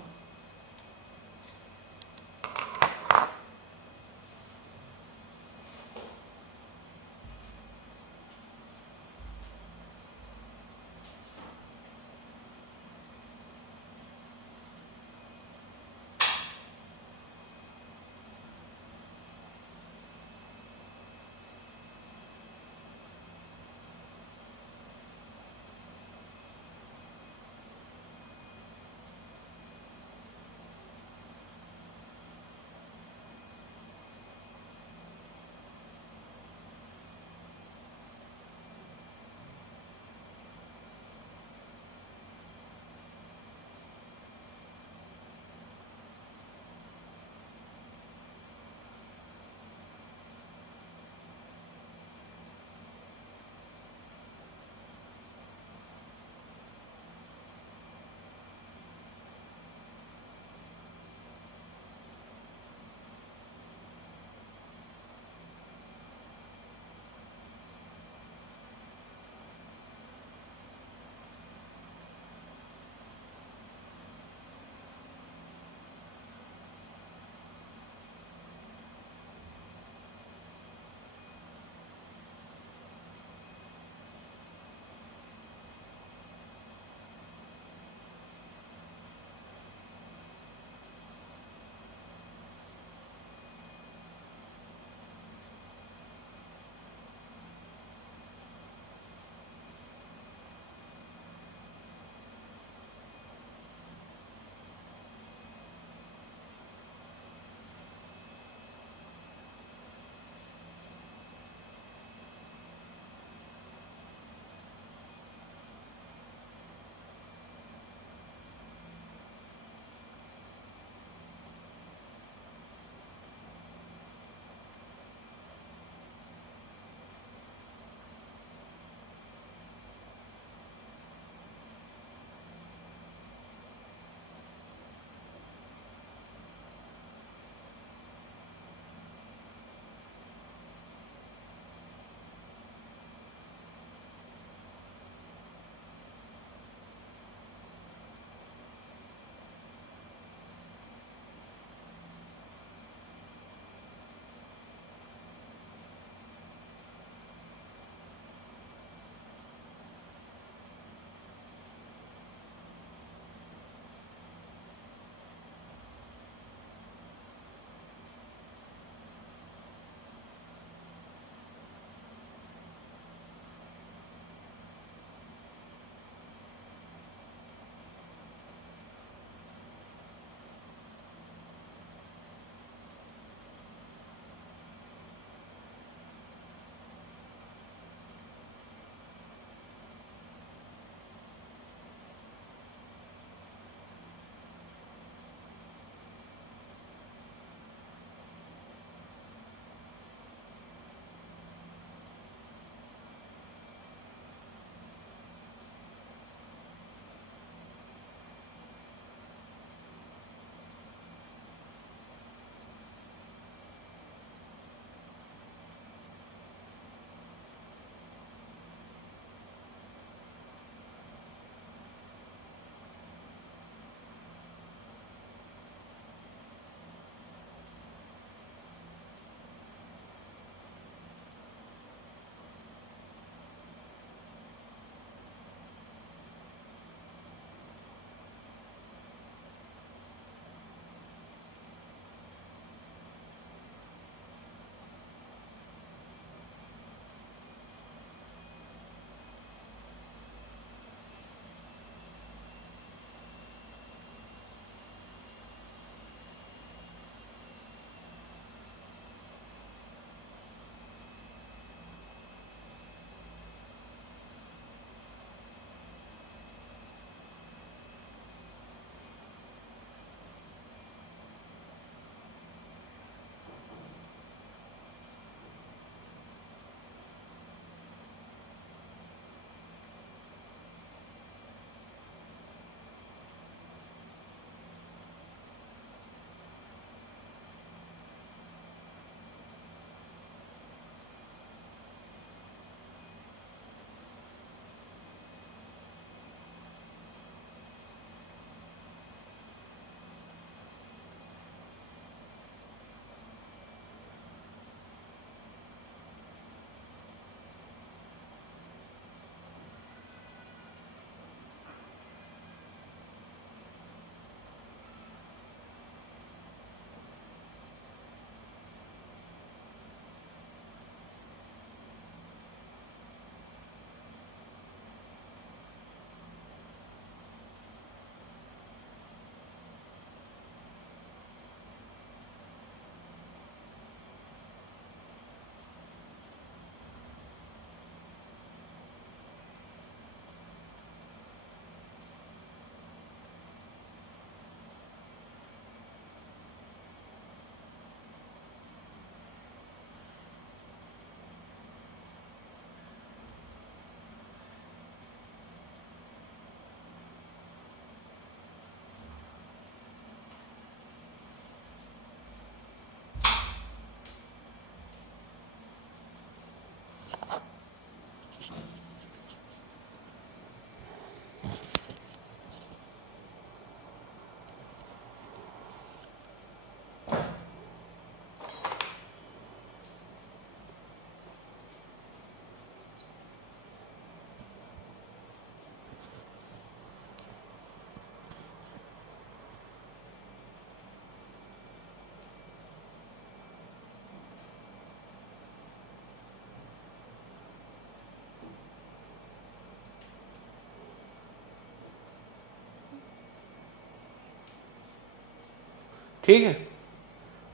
ठीक है,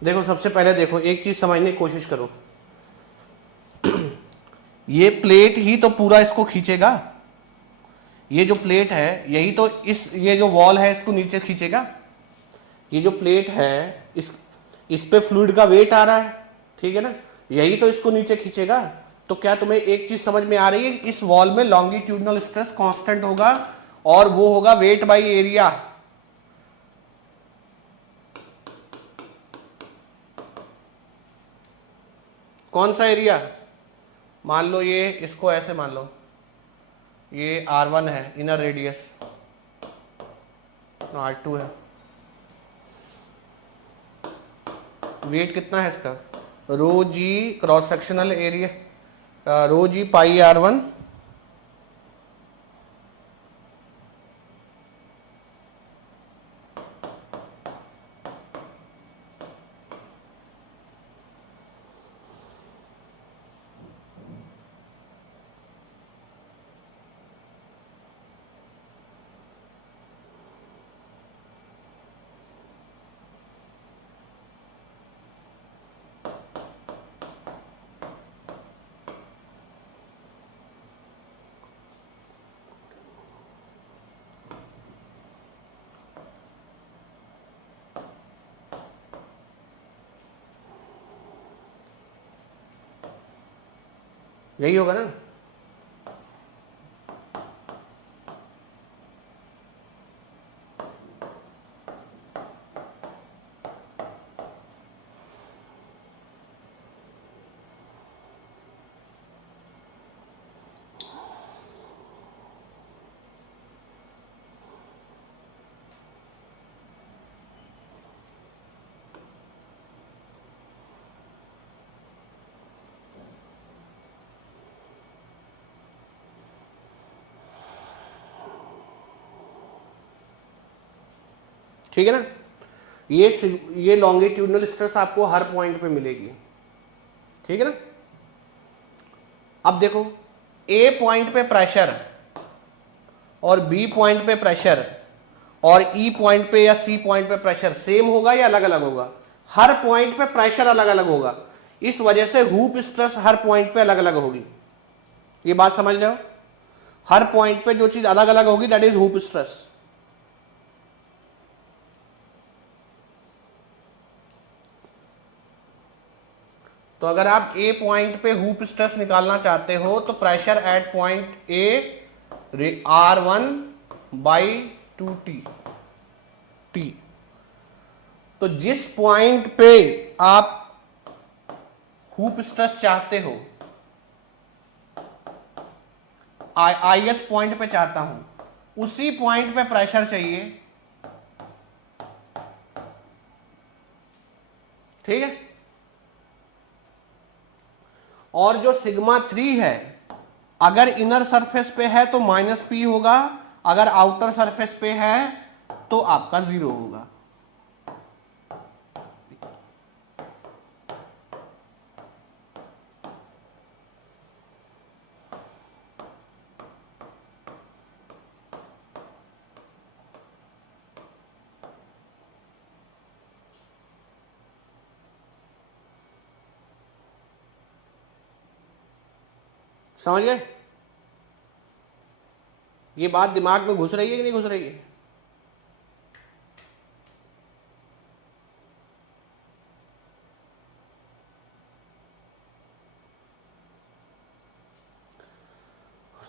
देखो सबसे पहले देखो एक चीज समझने की कोशिश करो, ये प्लेट ही तो पूरा इसको खींचेगा, ये जो प्लेट है यही तो ये जो वॉल है इसको नीचे खींचेगा। ये जो प्लेट है इस पे फ्लूइड का वेट आ रहा है, ठीक है ना, यही तो इसको नीचे खींचेगा। तो क्या तुम्हें एक चीज समझ में आ रही है, इस वॉल में लॉन्गिट्यूडनल स्ट्रेस कांस्टेंट होगा और वो होगा वेट बाय एरिया। कौन सा एरिया? मान लो ये, इसको ऐसे मान लो, ये R1 है इनर रेडियस, R2 है, वेट कितना है इसका, रो जी क्रॉस सेक्शनल एरिया, रो जी पाई R1 यही होगा ना। ठीक है ना, ये लॉन्गिट्यूडनल स्ट्रेस आपको हर पॉइंट पे मिलेगी, ठीक है ना। अब देखो ए पॉइंट पे प्रेशर और बी पॉइंट पे प्रेशर और ई पॉइंट पे या सी पॉइंट पे प्रेशर सेम होगा या अलग अलग होगा? हर पॉइंट पे प्रेशर अलग अलग होगा, इस वजह से हुप स्ट्रेस हर पॉइंट पे अलग अलग होगी। ये बात समझ रहे हो, हर पॉइंट पे जो चीज अलग अलग होगी दैट इज हुप स्ट्रेस। तो अगर आप ए पॉइंट पे हुप स्ट्रेस निकालना चाहते हो तो pressure at point A R1 by 2T T। तो जिस पॉइंट पे आप हुप स्ट्रेस चाहते हो, ith पॉइंट पे चाहता हूं, उसी पॉइंट पे प्रेशर चाहिए, ठीक है। और जो सिग्मा 3 है अगर इनर सरफेस पे है तो -P होगा, अगर आउटर सरफेस पे है तो आपका 0 होगा। समझ गए? ये बात दिमाग में घुस रही है कि नहीं घुस रही है?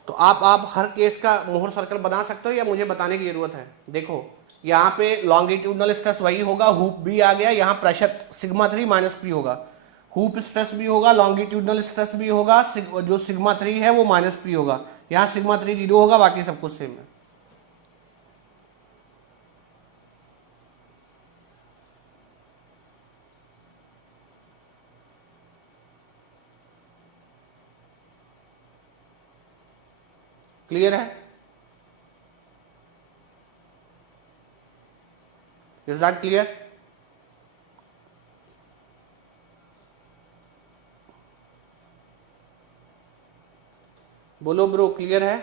तो आप हर केस का मोहर सर्कल बना सकते हो या मुझे बताने की जरूरत है? देखो यहां पे लॉन्गिट्यूडनल स्ट्रेस वही होगा, हुप भी आ गया, यहां प्रेशर सिग्मा 3 -P होगा, हुप स्ट्रेस भी होगा, लॉन्गिट्यूडनल स्ट्रेस भी होगा, जो सिग्मा 3 है वो -P होगा, यहां सिग्मा 3 0 होगा, बाकी सब कुछ सेम है। क्लियर है? Is that clear? बोलो ब्रो, क्लियर है?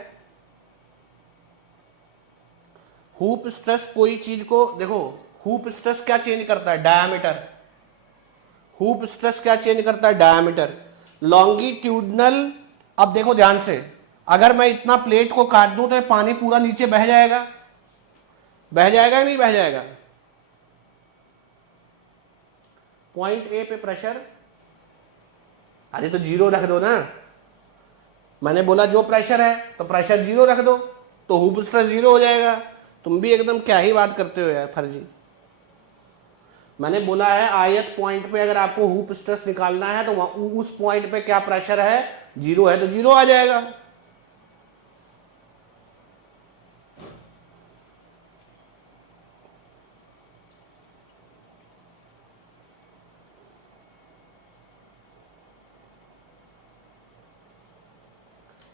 हुप स्ट्रेस कोई चीज को देखो, हुप स्ट्रेस क्या चेंज करता है? डायामीटर। हुप स्ट्रेस क्या चेंज करता है? डायामीटर। लॉन्गिट्यूडनल, अब देखो ध्यान से, अगर मैं इतना प्लेट को काट दूं तो ये पानी पूरा नीचे बह जाएगा, बह जाएगा या नहीं बह जाएगा? पॉइंट ए पे प्रेशर, अरे तो जीरो रख दो ना। मैंने बोला जो प्रेशर है तो प्रेशर जीरो रख दो, तो हुप स्ट्रेस जीरो हो जाएगा। तुम भी एकदम क्या ही बात करते हो यार, फर्जी। मैंने बोला है आयत पॉइंट पे अगर आपको हुप स्ट्रेस निकालना है तो उस पॉइंट पे क्या प्रेशर है? जीरो है, तो जीरो आ जाएगा।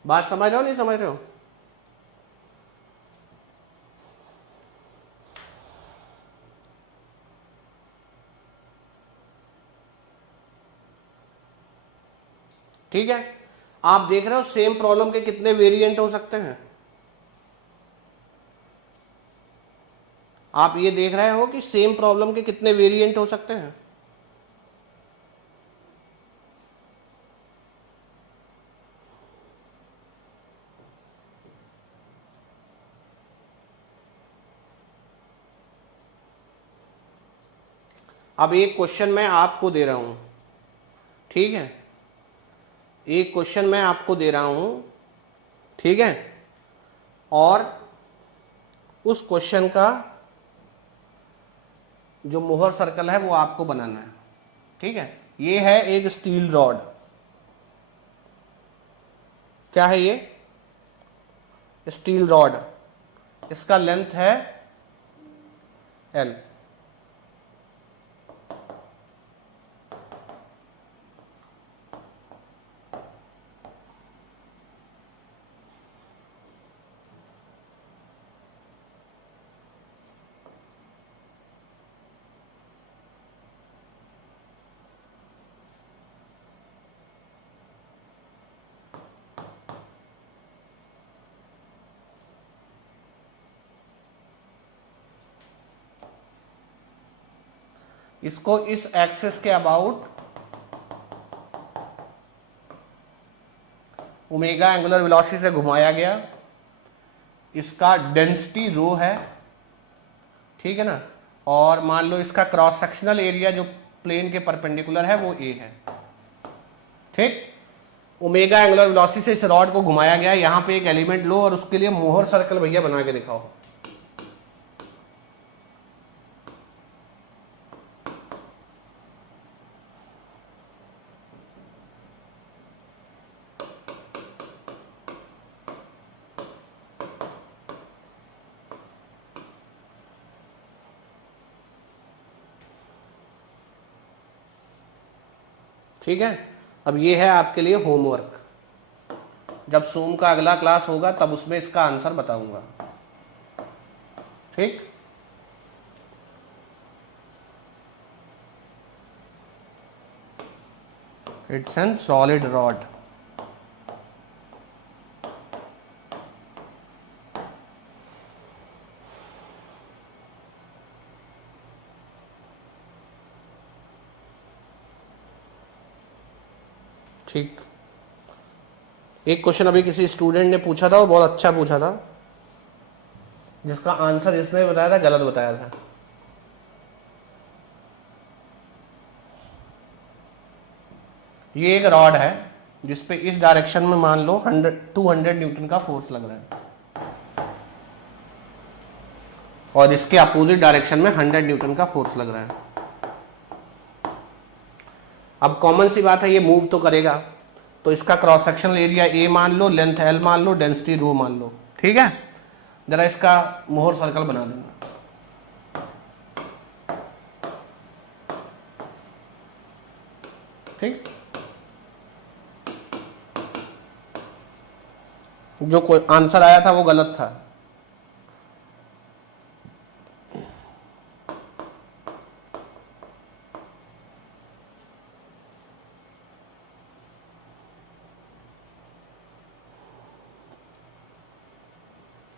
बात समझ रहे हो नहीं समझ रहे हो? ठीक है, आप देख रहे हो सेम प्रॉब्लम के कितने वेरिएंट हो सकते हैं। आप ये देख रहे हो कि सेम प्रॉब्लम के कितने वेरिएंट हो सकते हैं। अब एक क्वेश्चन मैं आपको दे रहा हूं, ठीक है, एक क्वेश्चन मैं आपको दे रहा हूं, ठीक है, और उस क्वेश्चन का जो मोहर सर्कल है वो आपको बनाना है। ठीक है, ये है एक स्टील रॉड। क्या है ये? Steel rod. इसका लेंथ है L। इसको इस एक्सिस के अबाउट ओमेगा एंगुलर वेलोसिटी से घुमाया गया। इसका डेंसिटी रो है, ठीक है ना, और मान लो इसका क्रॉस सेक्शनल एरिया जो प्लेन के परपेंडिकुलर है वो A है। ठीक, ओमेगा एंगुलर वेलोसिटी से इस रॉड को घुमाया गया। यहां पे एक एलिमेंट लो और उसके लिए मोहर सर्कल भैया बना के दिखाओ। ठीक है, अब ये है आपके लिए होमवर्क। जब सोम का अगला क्लास होगा तब उसमें इसका आंसर बताऊंगा। ठीक, इट्स एन सॉलिड रॉड। ठीक, एक क्वेश्चन अभी किसी स्टूडेंट ने पूछा था, वो बहुत अच्छा पूछा था, जिसका आंसर इसने बताया था गलत बताया था। ये एक रॉड है जिसपे इस डायरेक्शन में मान लो 200 न्यूटन का फोर्स लग रहा है और इसके अपोजिट डायरेक्शन में 100 न्यूटन का फोर्स लग रहा है। अब कॉमन सी बात है, ये मूव तो करेगा, तो इसका क्रॉस सेक्शनल एरिया A मान लो, लेंथ L मान लो, डेंसिटी रो मान लो। ठीक है, जरा इसका मोहर सर्कल बना देना। ठीक, जो कोई आंसर आया था वो गलत था।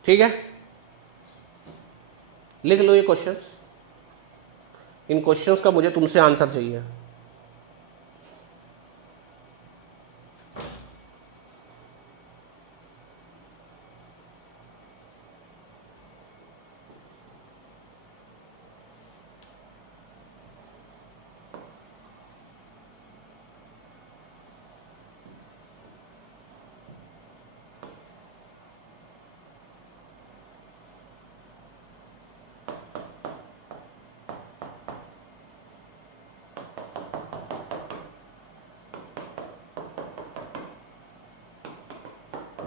ठीक है, लिख लो ये क्वेश्चंस। इन क्वेश्चंस का मुझे तुमसे आंसर चाहिए।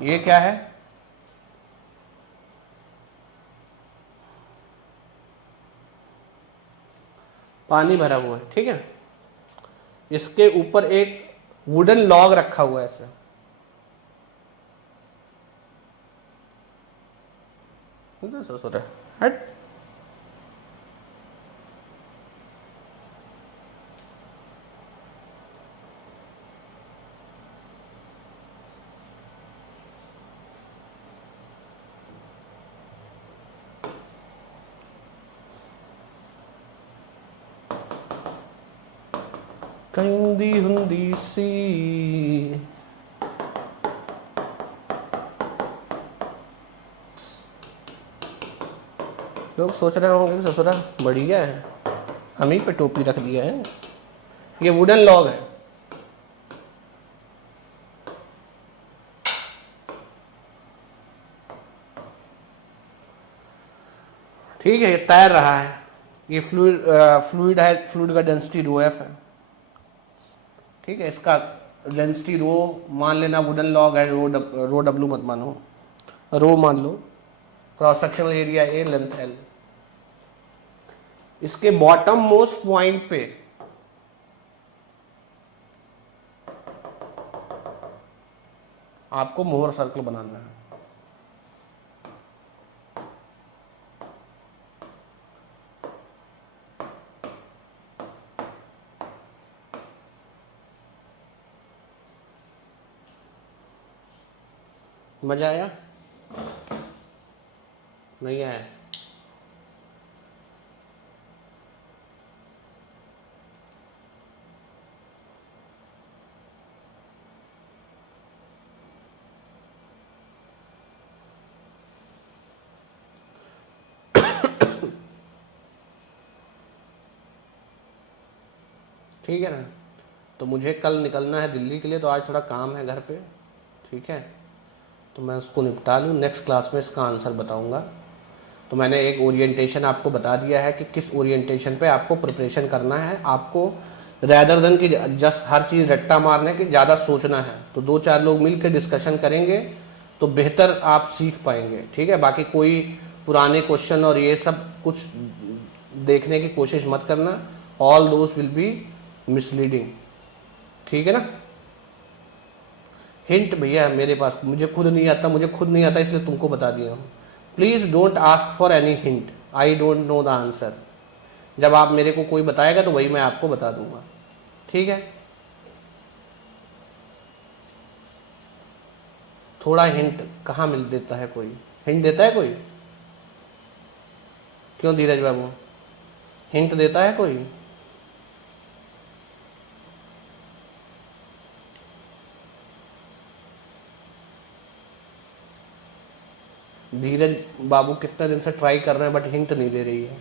ये क्या है? पानी भरा हुआ है, ठीक है। इसके ऊपर एक वुडन लॉग रखा हुआ है ऐसे। ससुर हट। कहंदी हुंदी सी। लोग सोच रहे होंगे कि ससुरा बढ़िया है, हम ही पे टोपी रख दिया है। ये वुडन लॉग है, ठीक है। ये तैर रहा है, ये फ्लूइड है, फ्लूइड का डेंसिटी रो एफ है, ठीक है। इसका डेंसिटी रो मान लेना, वुडन लॉग है, रो डब्ल्यू मत मानो, रो मान लो। Cross sectional area A, length L. इसके बॉटम मोस्ट पॉइंट पे आपको मोहर सर्कल बनाना है। मजा आया? नहीं आया? ठीक है ना। तो मुझे कल निकलना है दिल्ली के लिए, तो आज थोड़ा काम है घर पे, ठीक है। तो मैं उसको निपटा लूँ, नेक्स्ट क्लास में इसका आंसर बताऊंगा। तो मैंने एक ओरिएंटेशन आपको बता दिया है कि किस ओरिएंटेशन पे आपको प्रिपरेशन करना है। आपको रैदर देन कि जस्ट हर चीज़ रट्टा मारने की ज़्यादा सोचना है, तो 2-4 लोग मिल के डिस्कशन करेंगे तो बेहतर आप सीख पाएंगे, ठीक है। बाकी कोई पुराने क्वेश्चन और ये सब कुछ देखने की कोशिश मत करना, all those will be misleading, ठीक है ना। हिंट भैया मेरे पास, मुझे खुद नहीं आता इसलिए तुमको बता दिया हूँ। Please don't ask for any hint, I don't know the answer. जब आप मेरे को कोई बताएगा तो वही मैं आपको बता दूंगा, ठीक है। थोड़ा हिंट कहाँ मिल देता है, कोई हिंट देता है कोई? क्यों धीरज बाबू, हिंट देता है कोई? धीरज बाबू कितने दिन से ट्राई कर रहे हैं बट हिंट नहीं दे रही है।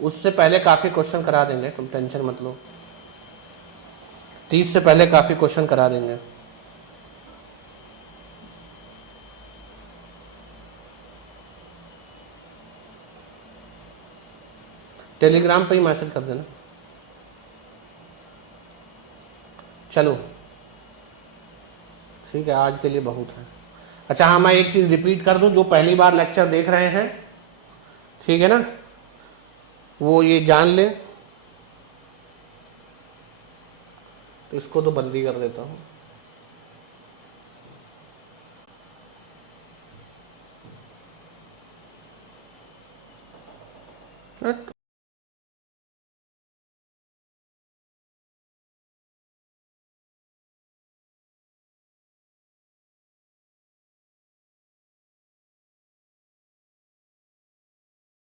उससे पहले काफी क्वेश्चन करा देंगे, तुम टेंशन मत लो। 30 से पहले काफी क्वेश्चन करा देंगे। टेलीग्राम पे ही मैसेज कर देना। चलो ठीक है, आज के लिए बहुत है। अच्छा हाँ, मैं एक चीज रिपीट कर दूं, जो पहली बार लेक्चर देख रहे हैं, ठीक है ना, वो ये जान ले। तो इसको तो बंदी कर देता हूँ।